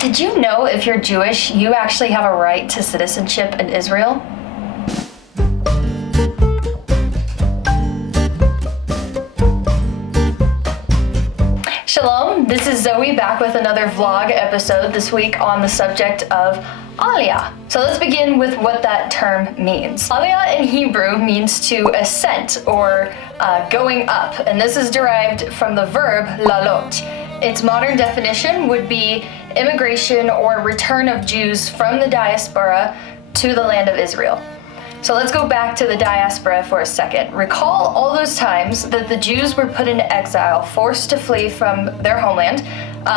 Did you know if you're Jewish, you actually have a right to citizenship in Israel? Shalom, this is Zoe back with another vlog episode this week on the subject of Aliyah. So let's begin with what that term means. Aliyah in Hebrew means to ascent or going up, and this is derived from the verb lalot. Its modern definition would be immigration or return of Jews from the diaspora to the land of Israel. So let's go back to the diaspora for a second. Recall all those times that the Jews were put into exile, forced to flee from their homeland,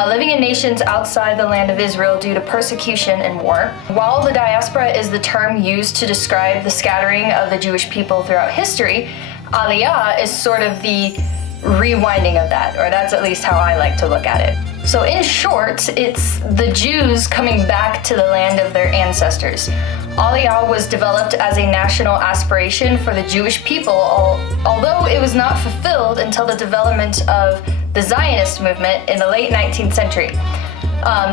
living in nations outside the land of Israel due to persecution and war. While the diaspora is the term used to describe the scattering of the Jewish people throughout history, Aliyah is sort of the rewinding of that, or that's at least how I like to look at it. So in short, it's the Jews coming back to the land of their ancestors. Aliyah was developed as a national aspiration for the Jewish people, although it was not fulfilled until the development of the Zionist movement in the late 19th century.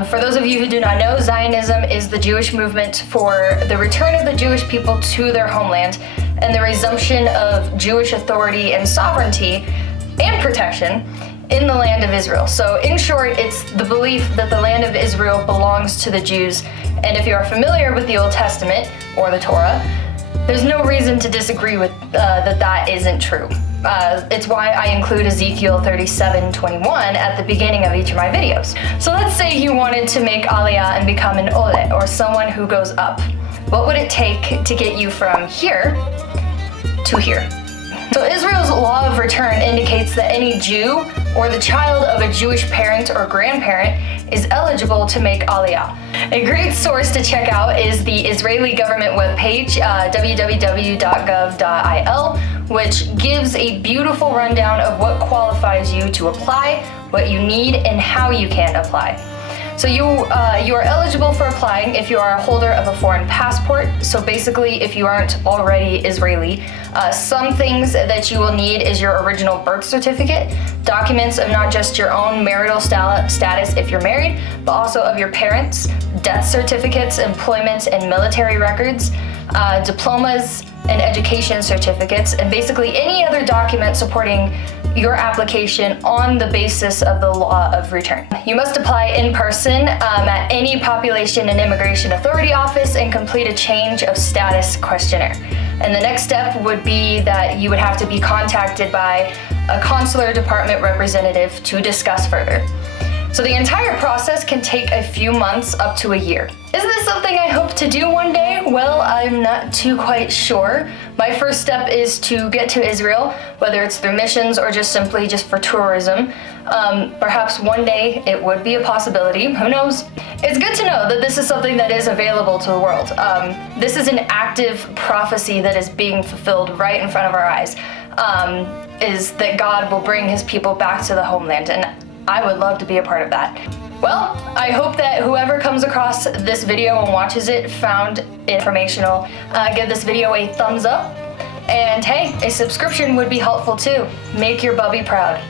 For those of you who do not know, Zionism is the Jewish movement for the return of the Jewish people to their homeland and the resumption of Jewish authority and sovereignty and protection in the land of Israel. So in short, it's the belief that the land of Israel belongs to the Jews. And if you are familiar with the Old Testament or the Torah, there's no reason to disagree with that isn't true. It's why I include Ezekiel 37:21 at the beginning of each of my videos. So let's say you wanted to make Aliyah and become an Ole, or someone who goes up. What would it take to get you from here to here? So Israel's law of return indicates that any Jew or the child of a Jewish parent or grandparent is eligible to make Aliyah. A great source to check out is the Israeli government webpage, www.gov.il, which gives a beautiful rundown of what qualifies you to apply, what you need, and how you can apply. So you are eligible for applying if you are a holder of a foreign passport. So basically, if you aren't already Israeli, some things that you will need is your original birth certificate, documents of not just your own marital status if you're married, but also of your parents, death certificates, employment and military records, diplomas and education certificates, and basically any other document supporting your application on the basis of the law of return. You must apply in person at any Population and Immigration Authority office and complete a change of status questionnaire. And the next step would be that you would have to be contacted by a consular department representative to discuss further. So the entire process can take a few months up to a year. Is this something I hope to do one day? Well, I'm not too quite sure. My first step is to get to Israel, whether it's through missions or just simply for tourism. Perhaps one day it would be a possibility, who knows? It's good to know that this is something that is available to the world. This is an active prophecy that is being fulfilled right in front of our eyes, is that God will bring his people back to the homeland, and I would love to be a part of that. Well, I hope that whoever comes across this video and watches it found it informational. Give this video a thumbs up, and hey, a subscription would be helpful too. Make your bubby proud.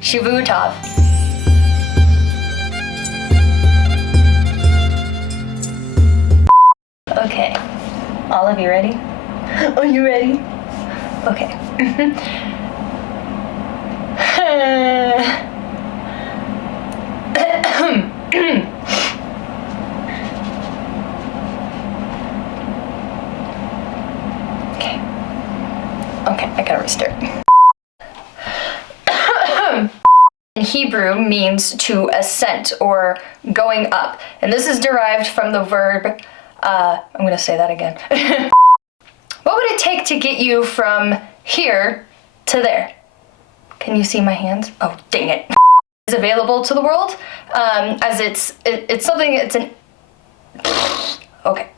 Shavu Tov. Okay, all of you ready? Are you ready? Okay. Okay, I gotta restart. In Hebrew means to ascent or going up, and this is derived from the verb, I'm gonna say that again. What would it take to get you from here to there? Can you see my hands? Oh, dang it. Is available to the world, as it's something, it's an, okay.